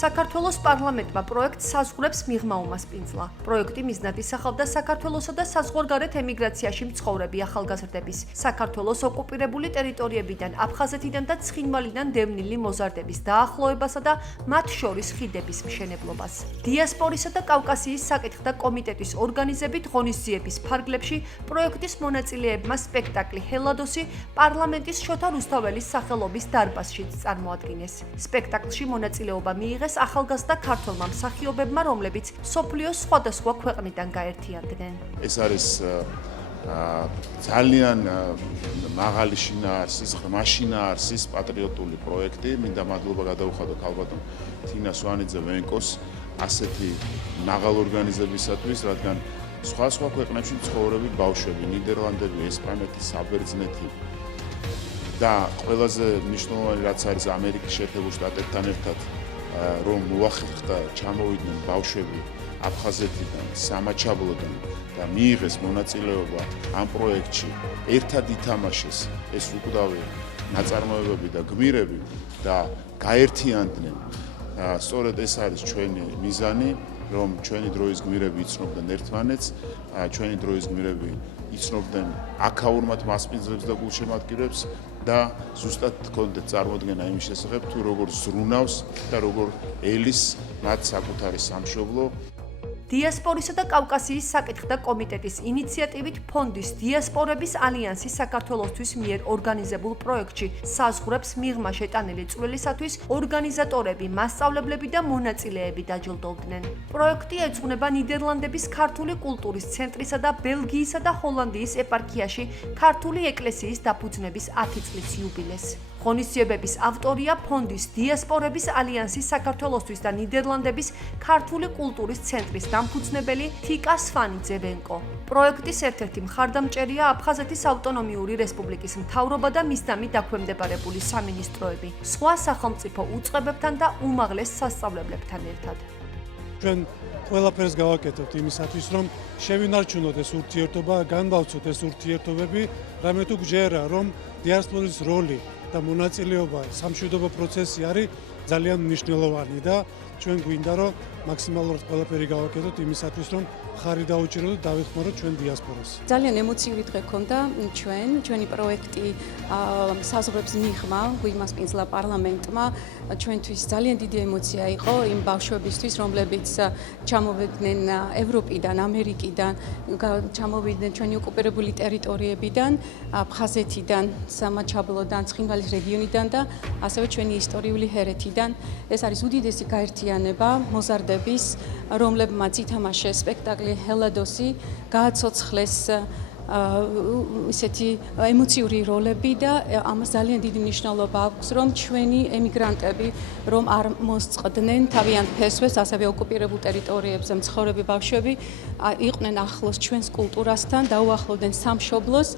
საქართველოს პარლამენტმა პროექტ საზღვრებს მიღმა უმასპინძლა. პროექტი მიზნად ისახავდა საქართველოსა და საზღვარგარეთ ემიგრაციაში მცხოვრები ახალგაზრდების, საქართველოს ოკუპირებული ტერიტორიებიდან, აფხაზეთიდან და ცხინვალიდან დევნილი მოზარდების დაახლოებასა და მათ შორის ხიდების მშენებლობას. დიასპორისა და კავკასიის საკითხთა კომიტეტის ორგანიზებით ღონისძიების ფარგლებში პროექტის მონაწილეებმა სპექტაკლი ჰელადოსი პარლამენტის შოთა რუსთაველის სახელობის დარბაზშიც წარმოადგინეს. სპექტაკლში მონაწილეობა მიიღეს ახალგაზრდა ქართველმა მსახიობებმა, რომლებიც მსოფლიოს სხვადასხვა ქვეყნიდან გაერთიანდნენ. ეს არის ძალიან მაღალი შინაარსის, ღრმა შინაარსის პატრიოტული პროექტი. მინდა მადლობა გადაუხადო ქალბატონ თინა სვანიძე ვენკოს ასეთი მაღალ ორგანიზებისათვის, რადგან სხვა ქვეყნებში მცხოვრები ბავშვები, ნიდერლანდები, ესპანეთი, საბერძნეთი და ყველაზე მნიშვნელოვანი რაც არის ამერიკის შეერთებულ შტატებთან ერთად რომ მოახერხდა ჩამოვიდნენ ბავშვები აფხაზეთიდან, სამაჩაბლოდან და მიიღეს მონაწილეობა ამ პროექტში, ერთად ითამაშეს ეს უკვდავი ნაწარმოებები და გმირები და გაერთიანდნენ. სწორედ ეს არის ჩვენი მიზანი, რომ ჩვენი დროის გმირები იცნობდნენ ერთმანეთს, ჩვენი დროის გმირები იცნობდნენ აქაურმათ მასპინძლებს და გულშემატკივრებს და ზუსტად გქონდეთ წარმოდგენა იმის შესახებ, თუ როგორ ზრუნავს და როგორ ელის მათ საკუთარი სამშობლო. დიასპორისა და კავკასიის საკითხთა კომიტეტის ინიციატივით ფონდის დიასპორების ალიანსი საქართველოსთვის მიერ ორგანიზებულ პროექტში საზღვრებს მიღმა შეტანილი წვლილისათვის ორგანიზატორები, მასწავლებლები და მონაწილეები დაჯილდოვდნენ. პროექტი ეძღვნება ნიდერლანდების ქართული კულტურის ცენტრისა და ბელგიისა და ჰოლანდიის ეპარქიაში ქართული ეკლესიის დაფუძნების 10 წლის იუბილეს. ღონისძიებების ავტორია ფონდის დიასპორების ალიანსის საქართველოსთვის და ნიდერლანდების ქართული კულტურის ცენტრის დამფუძნებელი თიკა სვანიძე ვენკო. პროექტის ერთ-ერთი მხარდამჭერია აფხაზეთის ავტონომიური რესპუბლიკის მთავრობა და მისდამი დაქვემდებარებული სამინისტროები, სხვა სახელმწიფო უწყებებთან და უმაღლეს სასწავლებლებთან ერთად. ჩვენ ყველაფერს გავაკეთებთ იმისათვის, რომ შევინარჩუნოთ ეს ურთიერთობა, განვავცოთ ეს ურთიერთობები, რამე თუ გჯერა, რომ დიასპორის როლი და მონაწილეობა სამშვიდობო პროცესი არის ძალიან მნიშვნელოვანი და ჩვენ გვინდა რომ მაქსიმალურად ყველაფერი გავაკეთოთ იმისათვის რომ ხარი დაუჭიროთ და დავეხმაროთ ჩვენ დიასპორას. ძალიან ემოციური დღე ქონდა ჩვენი პროექტი საზღვრებს მიღმა გვიმასპინძლა პარლამენტმა. ჩვენთვის ძალიან დიდი ემოცია იყო იმ ბავშვებისთვის, რომლებიც ჩამოვიდნენ ევროპიდან, ამერიკიდან, ჩამოვიდნენ ჩვენი ოკუპირებული ტერიტორიებიდან, აფხაზეთიდან, სამაჩაბლოდან, ცხინვალის რეგიონიდან და ასევე ჩვენი ისტორიული ჰერეთიდან. ეს არის უდიდესი გაერთიანება მოზარდების, რომლებმაც ითამაშეს სპექტაკლი ჰელადოსი, გააცოცხლეს ისეთი ემოციური როლები და ამას ძალიან დიდი მნიშვნელობა აქვს, რომ ჩვენი ემიგრანტები რომ არ მოსწყდნენ თავიანთ ფესვებს, ასევე ოკუპირებულ ტერიტორიებზე მცხოვრები ბავშვები იყვნენ ახლოს ჩვენს კულტურასთან, დაუახლოვდნენ სამშობლოს.